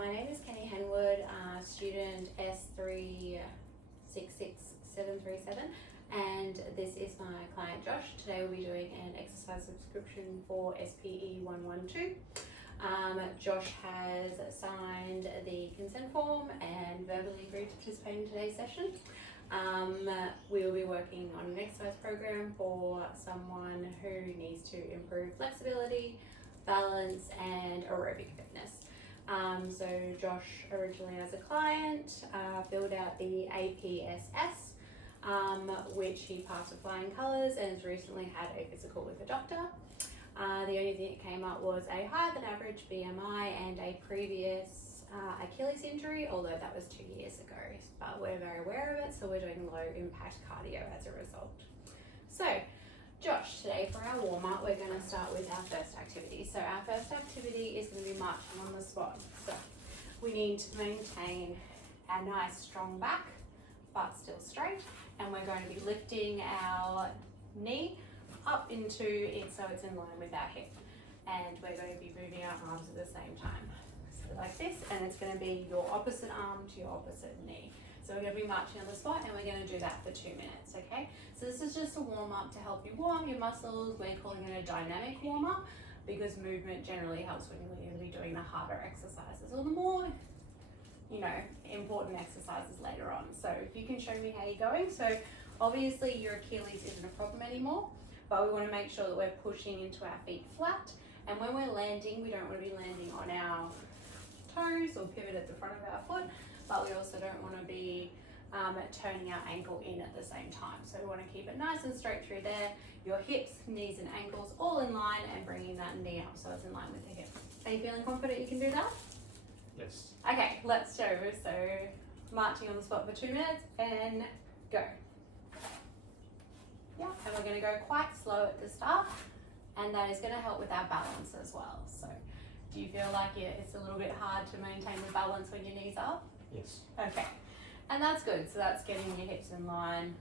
my name is Kenny Henwood, student S366737, and this is my client Josh. Today we'll be doing an exercise subscription for SPE 112. Josh has signed the consent form and verbally agreed to participate in today's session. We will be working on an exercise program for someone who needs to improve flexibility, balance and aerobic fitness. So Josh originally as a client filled out the APSS, which he passed with flying colours and has recently had a physical with a doctor. The only thing that came up was a higher than average BMI and a previous Achilles injury, although that was 2 years ago, but we're very aware of it, so we're doing low impact cardio as a result. So Josh, today for our warm-up, we're going to start with our first activity. So our first activity is going to be marching on the spot. So we need to maintain our nice strong back, but still straight. And we're going to be lifting our knee up into it so it's in line with our hip. And we're going to be moving our arms at the same time. So like this, and it's going to be your opposite arm to your opposite knee. So we're going to be marching on the spot and we're going to do that for 2 minutes, okay? So this is just a warm-up to help you warm your muscles. We're calling it a dynamic warm-up because movement generally helps when you're going to be doing the harder exercises or the more, important exercises later on. So if you can show me how you're going. So obviously your Achilles isn't a problem anymore, but we want to make sure that we're pushing into our feet flat. And when we're landing, we don't want to be landing on our toes or pivot at the front of our foot, but we also don't want to be turning our ankle in at the same time. So we want to keep it nice and straight through there. Your hips, knees and ankles all in line and bringing that knee up so it's in line with the hip. Are you feeling confident you can do that? Yes. Okay, let's show. So marching on the spot for 2 minutes and go. Yeah, and we're going to go quite slow at the start, and that is going to help with our balance as well. So do you feel like it's a little bit hard to maintain the balance when your knees up? Yes. Okay, and that's good. So that's getting your hips in line,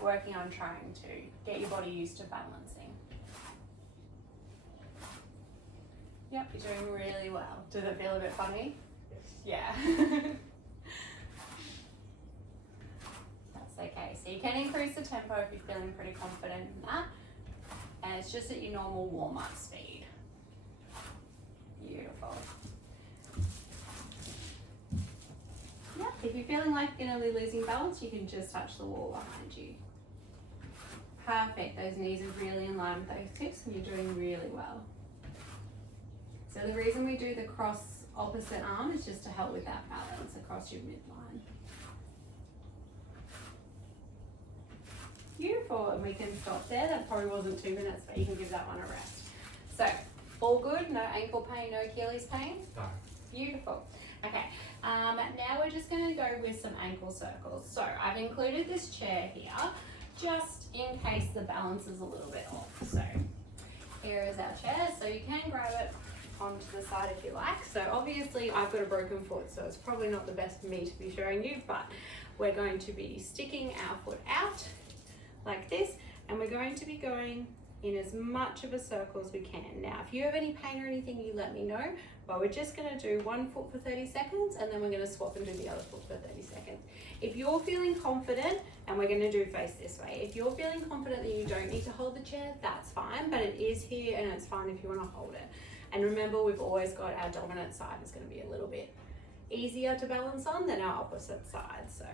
working on trying to get your body used to balancing. Yep, you're doing really well. Does it feel a bit funny? Yes. Yeah. That's okay. So you can increase the tempo if you're feeling pretty confident in that. And it's just at your normal warm-up speed. Beautiful. Yep, if you're feeling like you're going to be losing balance, you can just touch the wall behind you. Perfect. Those knees are really in line with those hips and you're doing really well. So the reason we do the cross opposite arm is just to help with that balance across your midline. Beautiful, and we can stop there. That probably wasn't 2 minutes, but you can give that one a rest. So, all good, no ankle pain, no Achilles pain? No. Beautiful. Okay, now we're just going to go with some ankle circles. So I've included this chair here, just in case the balance is a little bit off. So here is our chair, so you can grab it onto the side if you like. So obviously I've got a broken foot, so it's probably not the best for me to be showing you, but we're going to be sticking our foot out like this, and we're going to be going in as much of a circle as we can. Now, if you have any pain or anything, you let me know, but we're just gonna do one foot for 30 seconds, and then we're gonna swap and do the other foot for 30 seconds. If you're feeling confident, and we're gonna do face this way, if you're feeling confident that you don't need to hold the chair, that's fine, but it is here, and it's fine if you wanna hold it. And remember, we've always got our dominant side is gonna be a little bit easier to balance on than our opposite side. So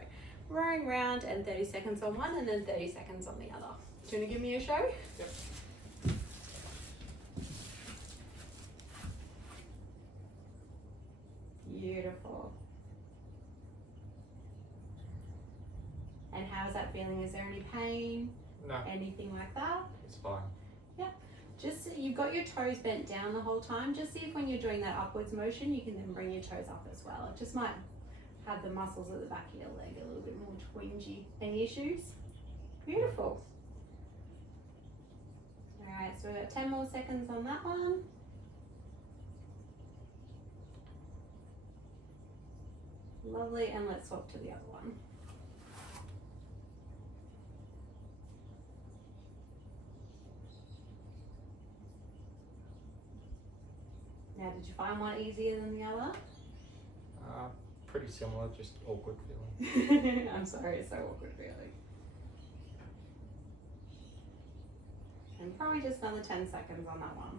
rowing round and 30 seconds on one and then 30 seconds on the other. Do you want to give me a show? Yep. Beautiful. And how's that feeling? Is there any pain? No. Anything like that? It's fine. Just, you've got your toes bent down the whole time. Just see if when you're doing that upwards motion, you can then bring your toes up as well. It just might have the muscles at the back of your leg a little bit more twingy. Any issues? Beautiful. All right, so we've got 10 more seconds on that one. Lovely, and let's swap to the other one. Now, did you find one easier than the other? Pretty similar, just awkward feeling. I'm sorry, it's so awkward feeling. And probably just another 10 seconds on that one.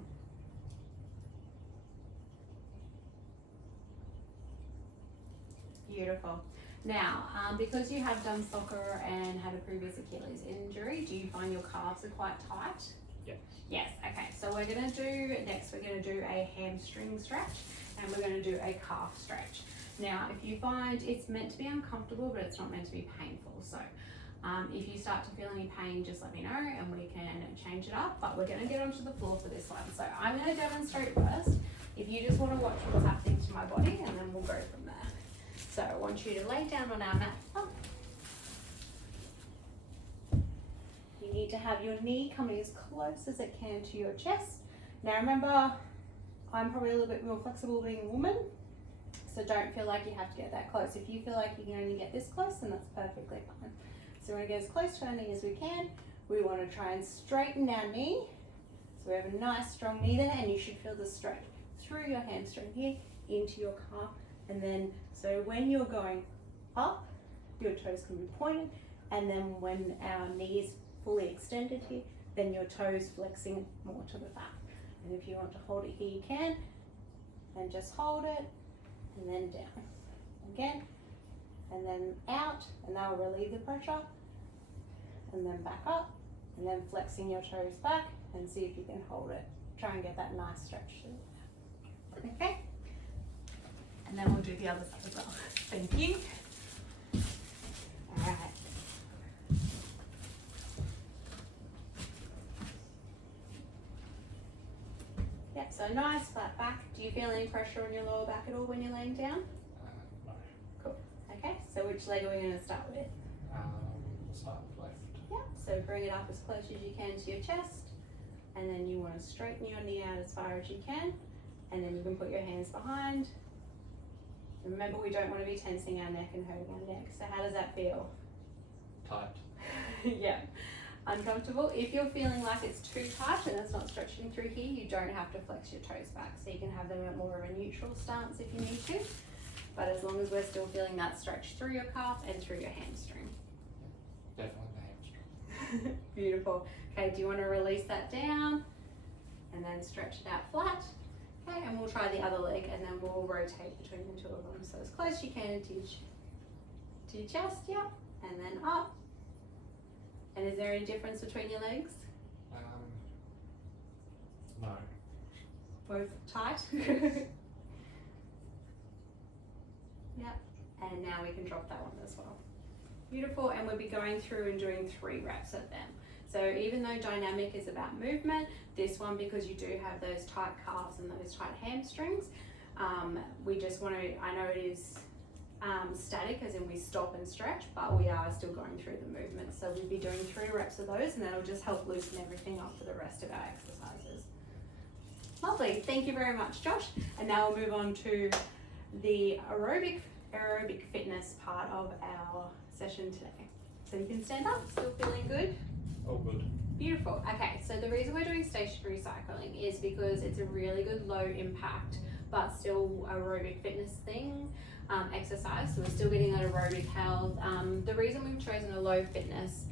Beautiful. Now, because you have done soccer and had a previous Achilles injury, do you find your calves are quite tight? Yes. Yes, okay. So we're gonna do a hamstring stretch and we're gonna do a calf stretch. Now, if you find it's meant to be uncomfortable, but it's not meant to be painful. So if you start to feel any pain, just let me know and we can change it up, but we're gonna get onto the floor for this one. So I'm gonna demonstrate first. If you just wanna watch what's happening to my body and then we'll go from there. So I want you to lay down on our mat. You need to have your knee coming as close as it can to your chest. Now remember, I'm probably a little bit more flexible being a woman, so don't feel like you have to get that close. If you feel like you can only get this close, then that's perfectly fine. So we're gonna get as close to our knee as we can. We wanna try and straighten our knee. So we have a nice strong knee there, and you should feel the stretch through your hamstring here, into your calf, and then, so when you're going up, your toes can be pointed, and then when our knee is fully extended here, then your toes flexing more to the back. And if you want to hold it here, you can, and just hold it, and then down. Again, and then out, and that will relieve the pressure, and then back up, and then flexing your toes back, and see if you can hold it. Try and get that nice stretch to the back. Okay? And then we'll do the other side as well. Thank you. All right. Yep, so nice flat back. Do you feel any pressure on your lower back at all when you're laying down? No. Cool. Okay, so which leg are we going to start with? Start left. Yep, so bring it up as close as you can to your chest. And then you want to straighten your knee out as far as you can. And then you can put your hands behind. Remember, we don't want to be tensing our neck and hurting our neck. So how does that feel? Tight. Yeah. Uncomfortable. If you're feeling like it's too tight and it's not stretching through here, you don't have to flex your toes back. So you can have them at more of a neutral stance if you need to. But as long as we're still feeling that stretch through your calf and through your hamstring. Definitely the hamstring. Beautiful. Okay, do you want to release that down and then stretch it out flat? Okay, and we'll try the other leg and then we'll rotate between the two of them. So as close as you can to your chest, yeah, and then up. And is there any difference between your legs? No. Both tight? Yep, and now we can drop that one as well. Beautiful, and we'll be going through and doing 3 reps of them. So even though dynamic is about movement, this one, because you do have those tight calves and those tight hamstrings, we just want to, I know it is static as in we stop and stretch, but we are still going through the movement. So we'll be doing 3 reps of those and that'll just help loosen everything up for the rest of our exercises. Lovely, thank you very much, Josh. And now we'll move on to the aerobic fitness part of our session today. So you can stand up, still feeling good? All good. Beautiful. Okay, so the reason we're doing stationary cycling is because it's a really good low impact but still aerobic fitness thing, exercise. So we're still getting that aerobic health. The reason we've chosen a low fitness,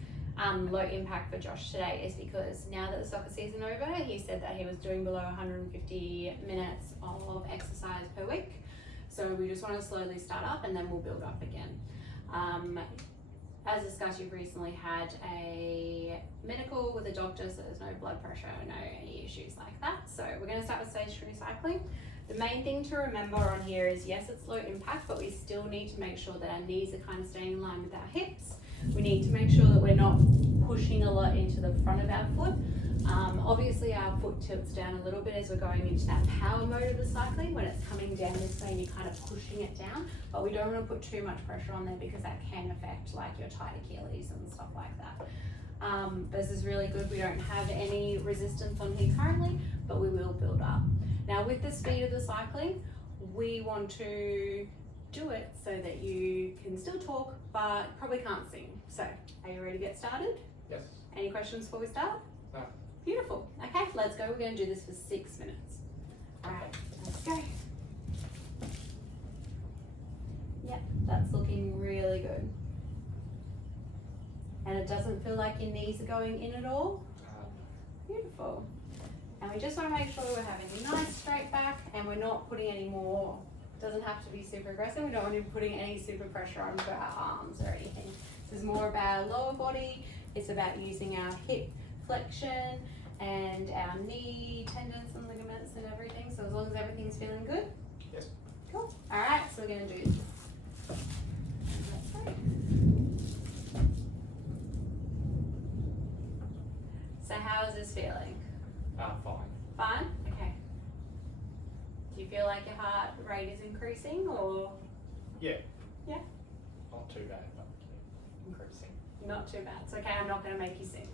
low impact for Josh today is because now that the soccer season over, he said that he was doing below 150 minutes of exercise per week. So we just want to slowly start up and then we'll build up again. As discussed, you've recently had a medical with a doctor, so there's no blood pressure, no any issues like that. So we're going to start with stationary cycling. The main thing to remember on here is, yes, it's low impact, but we still need to make sure that our knees are kind of staying in line with our hips. We need to make sure that we're not pushing a lot into the front of our foot. Obviously our foot tilts down a little bit as we're going into that power mode of the cycling. When it's coming down this way, you're kind of pushing it down, but we don't want to put too much pressure on there because that can affect like your tight Achilles and stuff like that. This is really good. We don't have any resistance on here currently, but we will build up. Now with the speed of the cycling, we want to do it so that you can still talk, but probably can't sing. So are you ready to get started? Yes. Any questions before we start? No. Beautiful. Okay, let's go. We're going to do this for 6 minutes. All right, let's go. Yep, that's looking really good. And it doesn't feel like your knees are going in at all? Beautiful. And we just want to make sure we're having a nice straight back and we're not putting any more, doesn't have to be super aggressive, we don't want to be putting any super pressure onto our arms or anything. This is more about our lower body, it's about using our hip flexion and our knee tendons and ligaments and everything. So as long as everything's feeling good? Yes. Cool. Alright, so we're going to do this. That's right. So how is this feeling? Fine. Fine? Okay. Do you feel like your heart rate is increasing or? Yeah. Yeah? Not too bad, but increasing. Not too bad. It's okay, I'm not going to make you sing.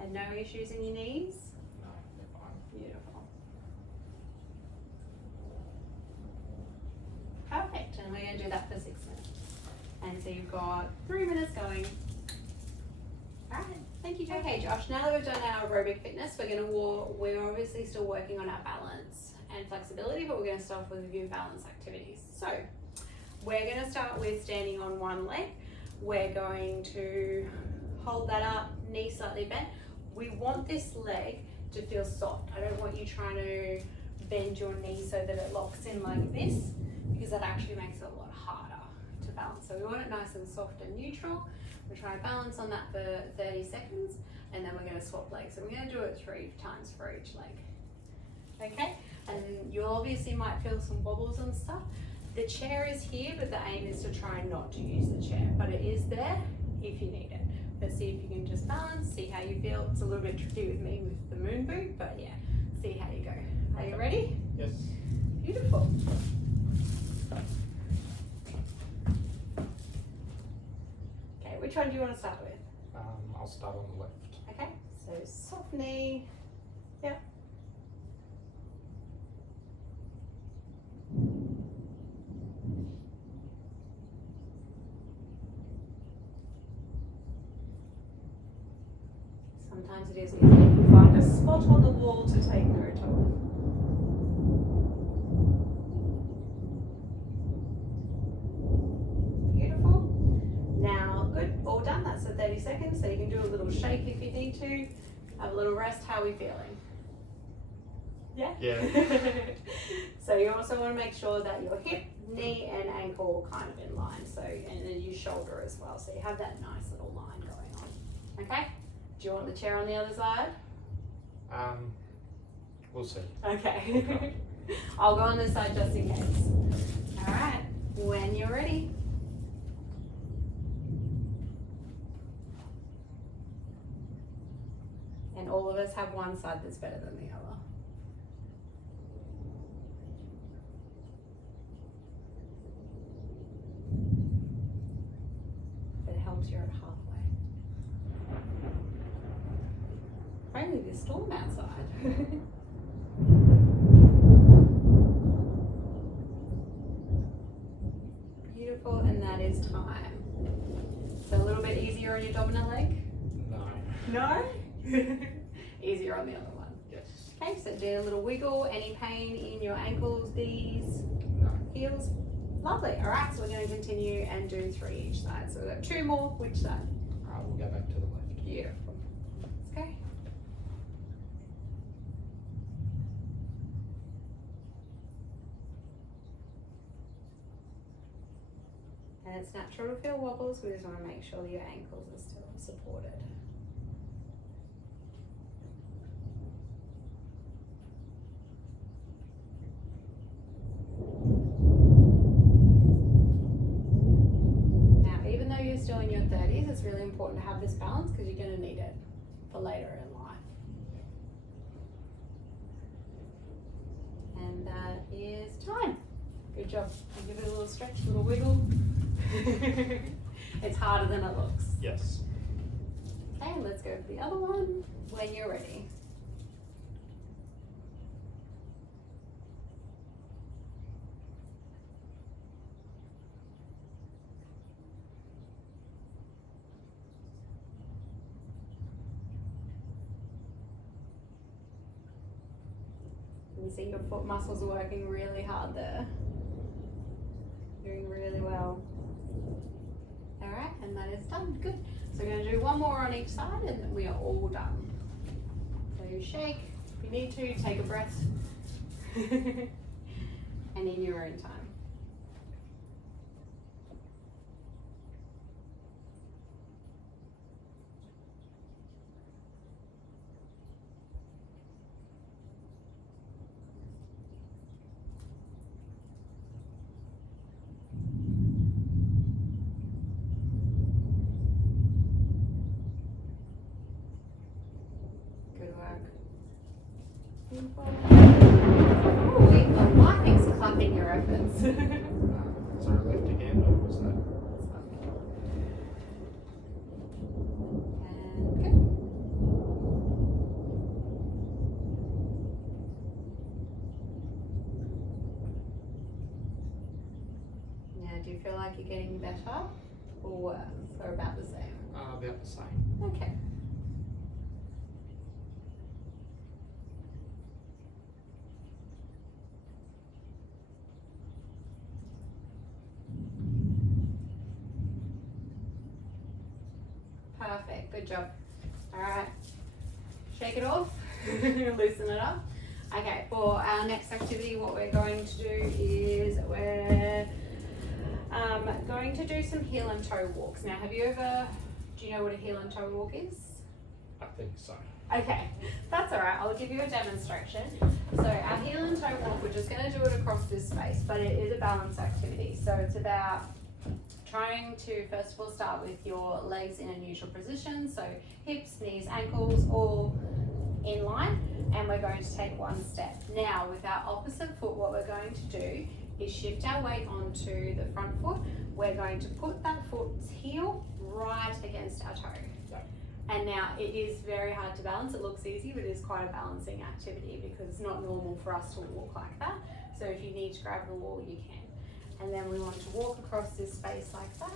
And no issues in your knees? No, they're fine. Beautiful. Perfect, and we're going to do that for 6 minutes. And so you've got 3 minutes going. Alright, thank you, Josh. Okay, Josh, now that we've done our aerobic fitness, we're obviously still working on our balance and flexibility, but we're going to start off with a few balance activities. So, we're going to start with standing on one leg. We're going to hold that up, knee slightly bent. We want this leg to feel soft. I don't want you trying to bend your knee so that it locks in like this, because that actually makes it a lot harder to balance. So we want it nice and soft and neutral. We're trying to balance on that for 30 seconds, and then we're going to swap legs. So we're going to do it 3 times for each leg. Okay? And you obviously might feel some wobbles and stuff. The chair is here, but the aim is to try not to use the chair, but it is there if you need it. Let's see if you can just balance, see how you feel. It's a little bit tricky with me with the moon boot, but yeah, see how you go. Are you ready? Yes. Beautiful. Okay, which one do you want to start with? I'll start on the left. Okay, so soft knee. Yep. Sometimes it is easy if you find a spot on the wall to take note of. Beautiful. Now, good, all done. That's the 30 seconds, so you can do a little shake if you need to. Have a little rest. How are we feeling? Yeah? Yeah. So you also want to make sure that your hip, knee, and ankle are kind of in line. So, and then your shoulder as well. So you have that nice little line going on. Okay? Do you want the chair on the other side? We'll see. Okay. I'll go on this side just in case. Alright, when you're ready. And all of us have one side that's better than the other. It helps you're at halfway. Only this storm outside. Beautiful, and that is time. So a little bit easier on your dominant leg? No. No? Easier on the other one. Yes. Okay, so do a little wiggle. Any pain in your ankles, knees, No. heels? Lovely. All right, so we're going to continue and do 3 each side. So we've got 2 more. Which side? We'll go back to the left. Beautiful. Okay. And it's natural to feel wobbles. We just want to make sure that your ankles are still supported. Now, even though you're still in your 30s, it's really important to have this balance because you're going to need it for later in life. And that is time. Good job. Give it a little stretch, a little wiggle. It's harder than it looks. Yes. Okay, let's go for the other one when you're ready. see your foot muscles are working really hard there. Doing really well. Alright, and that is done. Good. So we're going to do one more on each side and then we are all done. So shake. If you need to, take a breath. And in your own time. Good work. Oh, the lightning's clapping your efforts. Sorry, left again, or was that? And good. Now, do you feel like you're getting better or worse, or about the same? About the same. Okay. Perfect, good job. All right, shake it off, loosen it up. Okay, for our next activity, what we're going to do is we're going to do some heel and toe walks. Now, do you know what a heel and toe walk is? I think so. Okay, that's all right. I'll give you a demonstration. So our heel and toe walk, we're just going to do it across this space, but it is a balance activity. So it's about trying to, first of all, start with your legs in a neutral position. So hips, knees, ankles, all in line. And we're going to take one step. Now, with our opposite foot, what we're going to do is shift our weight onto the front foot. We're going to put that foot's heel right against our toe. And now it is very hard to balance. It looks easy, but it is quite a balancing activity because it's not normal for us to walk like that. So if you need to grab the wall, you can. And then we want to walk across this space like that.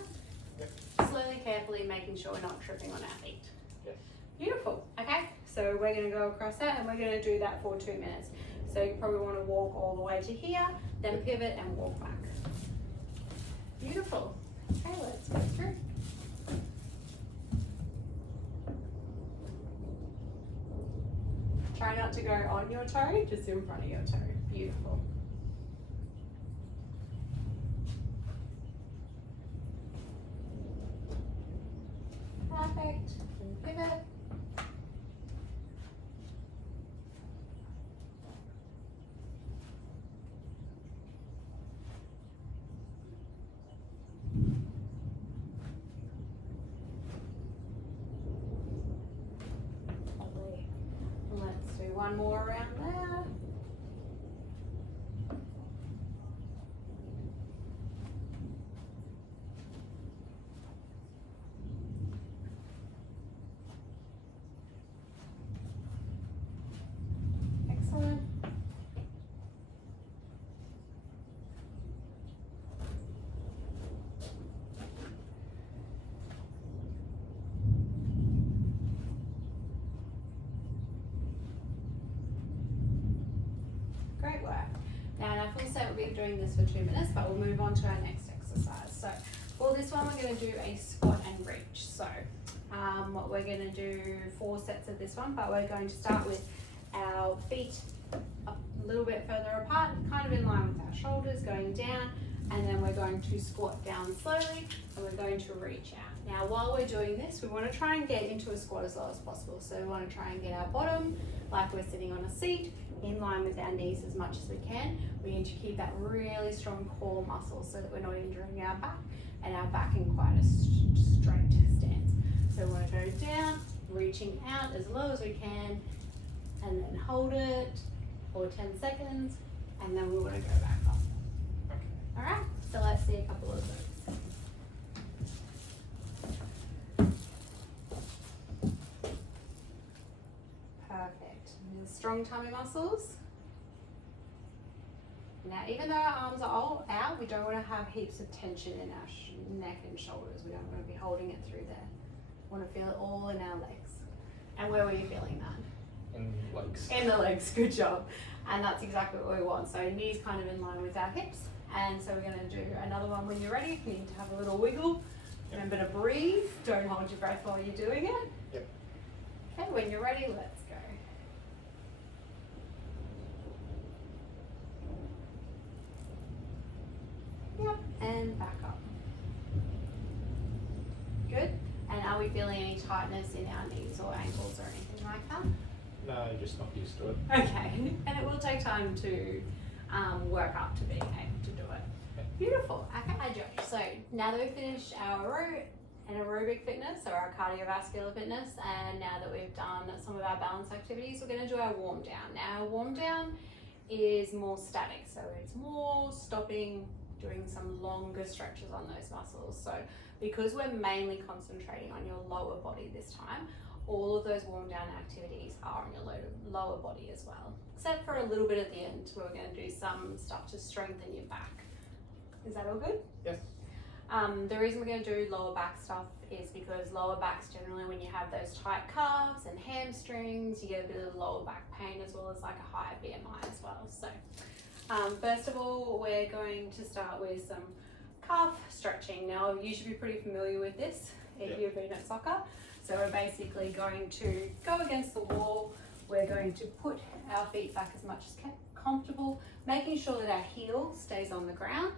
Yep. Slowly, carefully, making sure we're not tripping on our feet. Yes. Beautiful. Okay, so we're going to go across that and we're going to do that for 2 minutes. So you probably want to walk all the way to here, then pivot and walk back. Beautiful. Okay, let's go through. Try not to go on your toe, just in front of your toe. Beautiful. Perfect. And pivot. Lovely. Let's do one more around there. Excellent. Great work. Now in our full set, we'll be doing this for 2 minutes, but we'll move on to our next exercise. So for this one, we're going to do a squat and reach. So we're going to do 4 sets of this one, but we're going to start with our feet a little bit further apart, kind of in line with our shoulders, going down, and then we're going to squat down slowly, and we're going to reach out. Now, while we're doing this, we want to try and get into a squat as low as possible. So we want to try and get our bottom, like we're sitting on a seat, in line with our knees as much as we can. We need to keep that really strong core muscle so that we're not injuring our back, and our back in quite a straight stance. So we want to go down, reaching out as low as we can, and then hold it for 10 seconds, and then we want to go back up. Okay. All right, so let's see a couple of those. Perfect. And strong tummy muscles. Now, even though our arms are all out, we don't want to have heaps of tension in our neck and shoulders. We don't want to be holding it through there. We want to feel it all in our legs. And where were you feeling that? And legs. And the legs, good job. And that's exactly what we want. So knees kind of in line with our hips. And so we're going to do another one when you're ready. If you need to have a little wiggle, remember to breathe. Don't hold your breath while you're doing it. Yep. Okay, when you're ready, let's go. Yep, and back up. Good. And are we feeling any tightness in our knees or ankles or anything like that? No, just not used to it. Okay, and it will take time to work up to being able to do it. Okay. Beautiful. Okay, Josh. So now that we've finished our anaerobic fitness or our cardiovascular fitness, and now that we've done some of our balance activities, we're going to do our warm down. Now, our warm down is more static, so it's more stopping, doing some longer stretches on those muscles. So because we're mainly concentrating on your lower body this time, all of those warm down activities are on your lower body as well, except for a little bit at the end where we're going to do some stuff to strengthen your back. Is that all good? Yes. The reason we're going to do lower back stuff is because lower backs generally, when you have those tight calves and hamstrings, you get a bit of lower back pain as well as like a higher BMI as well. So first of all, we're going to start with some calf stretching. Now you should be pretty familiar with this if you've been at soccer. So we're basically going to go against the wall. We're going to put our feet back as much as comfortable, making sure that our heel stays on the ground.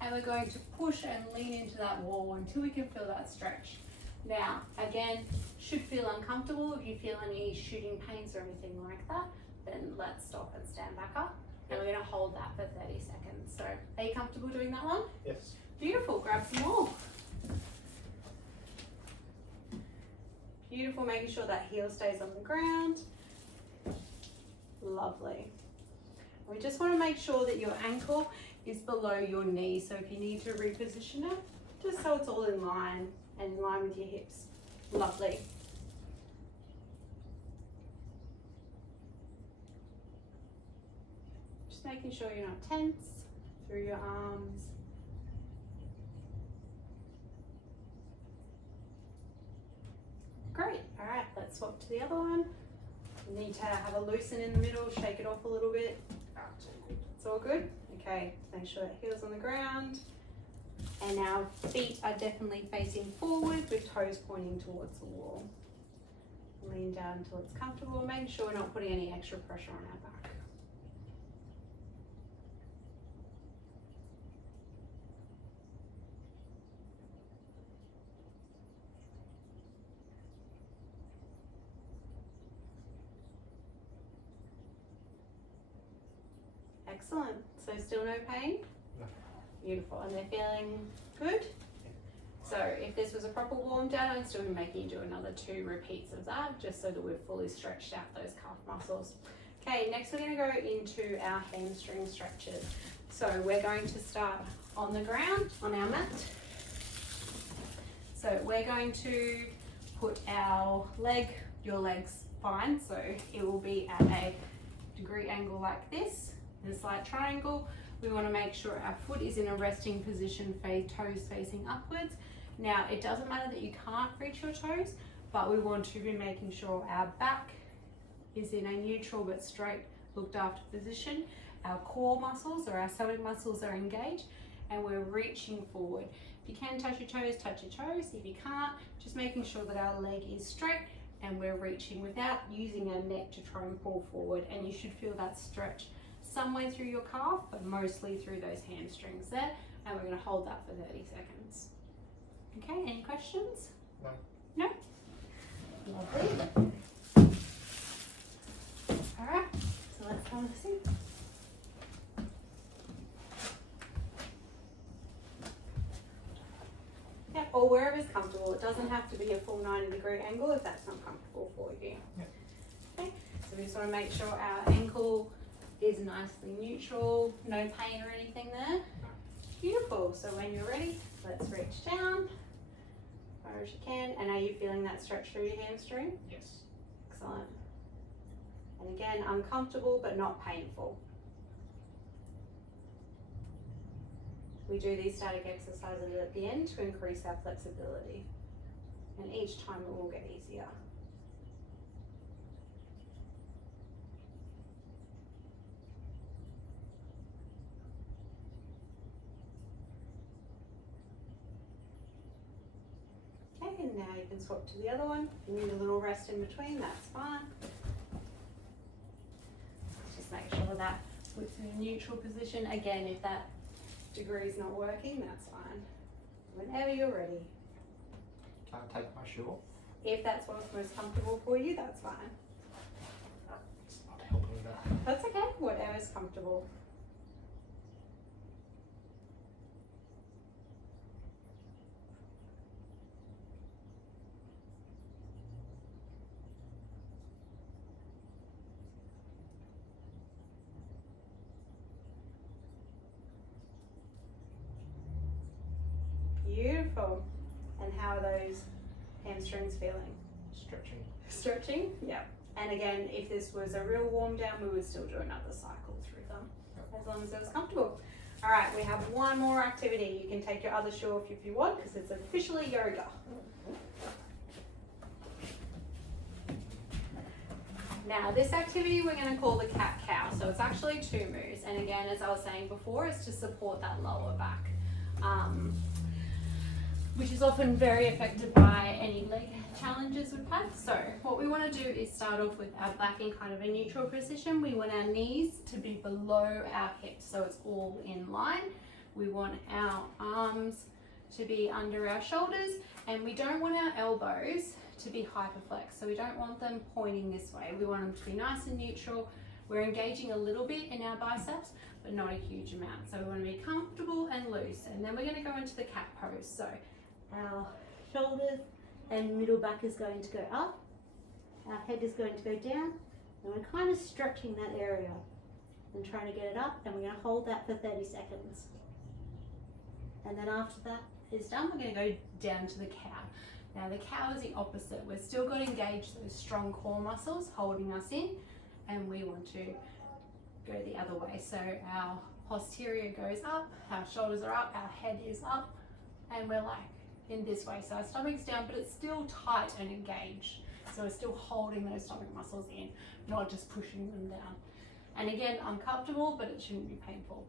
And we're going to push and lean into that wall until we can feel that stretch. Now, again, should feel uncomfortable. If you feel any shooting pains or anything like that, then let's stop and stand back up. And we're going to hold that for 30 seconds. So are you comfortable doing that one? Yes. Beautiful, grab some more. Beautiful, making sure that heel stays on the ground. Lovely. We just want to make sure that your ankle is below your knee. So if you need to reposition it, just so it's all in line and in line with your hips. Lovely. Just making sure you're not tense through your arms. Great. All right, let's swap to the other one. You need to have a loosen in the middle, shake it off a little bit. It's all good. Okay, make sure that heel's on the ground. And our feet are definitely facing forward with toes pointing towards the wall. Lean down until it's comfortable, making sure we're not putting any extra pressure on our back. Excellent. So still no pain? No. Beautiful. And they're feeling good? So if this was a proper warm down, I'd still be making you do another 2 repeats of that, just so that we've fully stretched out those calf muscles. Okay, next we're going to go into our hamstring stretches. So we're going to start on the ground, on our mat. So we're going to put our leg, your leg's fine, so it will be at a degree angle like this, in a slight triangle. We want to make sure our foot is in a resting position, toes facing upwards. Now, it doesn't matter that you can't reach your toes, but we want to be making sure our back is in a neutral but straight, looked after position. Our core muscles or our stomach muscles are engaged and we're reaching forward. If you can touch your toes, touch your toes. If you can't, just making sure that our leg is straight and we're reaching without using our neck to try and pull forward. And you should feel that stretch some way through your calf, but mostly through those hamstrings there. And we're going to hold that for 30 seconds. Okay, any questions? No. No? Lovely. All right, so let's have a seat. Yeah, or wherever's comfortable. It doesn't have to be a full 90-degree angle if that's not comfortable for you. Yeah. Okay, so we just want to make sure our ankle is nicely neutral, no pain or anything there. Beautiful. So when you're ready, let's reach down as far as you can. And are you feeling that stretch through your hamstring? Yes. Excellent. And again, uncomfortable but not painful. We do these static exercises at the end to increase our flexibility. And each time it will get easier. Okay, and now you can swap to the other one. You need a little rest in between, that's fine. Just make sure that puts in a neutral position. Again, if that degree is not working, that's fine. Whenever you're ready. Can I take my shoe off? If that's what's most comfortable for you, that's fine. It's not helping that. That's okay, whatever's comfortable. Beautiful. And how are those hamstrings feeling? Stretching. Stretching? Yep. And again, if this was a real warm down, we would still do another cycle through them, as long as it was comfortable. All right, we have one more activity. You can take your other shoe off if you want, because it's officially yoga. Now, this activity we're going to call the cat-cow. So it's actually 2 moves. And again, as I was saying before, it's to support that lower back, which is often very affected by any leg challenges we've had. So what we want to do is start off with our back in kind of a neutral position. We want our knees to be below our hips, so it's all in line. We want our arms to be under our shoulders, and we don't want our elbows to be hyperflexed. So we don't want them pointing this way. We want them to be nice and neutral. We're engaging a little bit in our biceps, but not a huge amount. So we want to be comfortable and loose. And then we're going to go into the cat pose. So our shoulders and middle back is going to go up. Our head is going to go down. And we're kind of stretching that area and trying to get it up. And we're going to hold that for 30 seconds. And then after that is done, we're going to go down to the cow. Now the cow is the opposite. We're still got to engage those strong core muscles holding us in, and we want to go the other way. So our posterior goes up, our shoulders are up, our head is up, and we're like in this way. So our stomach's down, but it's still tight and engaged. So we're still holding those stomach muscles in, not just pushing them down. And again, uncomfortable, but it shouldn't be painful.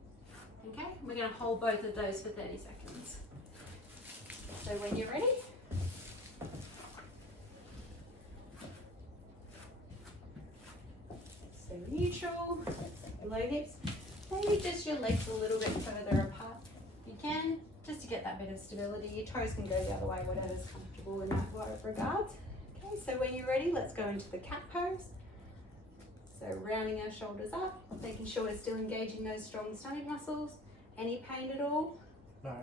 Okay, we're going to hold both of those for 30 seconds. So when you're ready, so neutral, low hips, maybe just your legs a little bit further apart. You can, just to get that bit of stability. Your toes can go the other way, whatever's comfortable in that regard. Okay, so when you're ready, let's go into the cat pose. So rounding our shoulders up, making sure we're still engaging those strong stomach muscles. Any pain at all? No.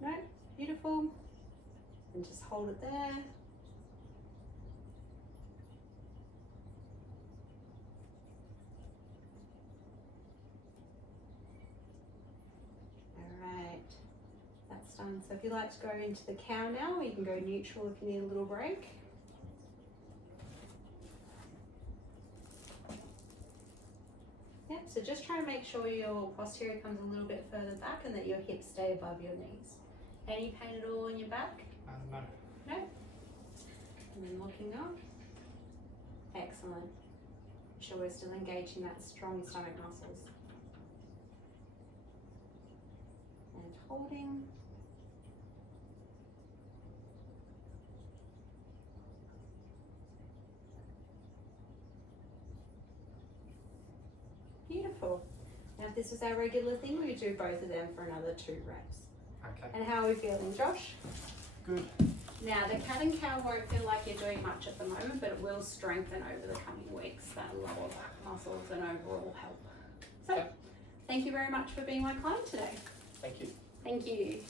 No? Beautiful. And just hold it there. Alright, that's done. So if you'd like to go into the cow now, or you can go neutral if you need a little break. Yep, so just try and make sure your posterior comes a little bit further back and that your hips stay above your knees. Any pain at all in your back? No. No? And then looking up. Excellent. Make sure we're still engaging that strong stomach muscles. And holding. Beautiful. Now if this was our regular thing, we would do both of them for another 2 reps. Okay. And how are we feeling, Josh? Good. Now the cat and cow won't feel like you're doing much at the moment, but it will strengthen over the coming weeks, that lower back muscles and overall help. So, Okay. thank you very much for being my client today. Thank you. Thank you.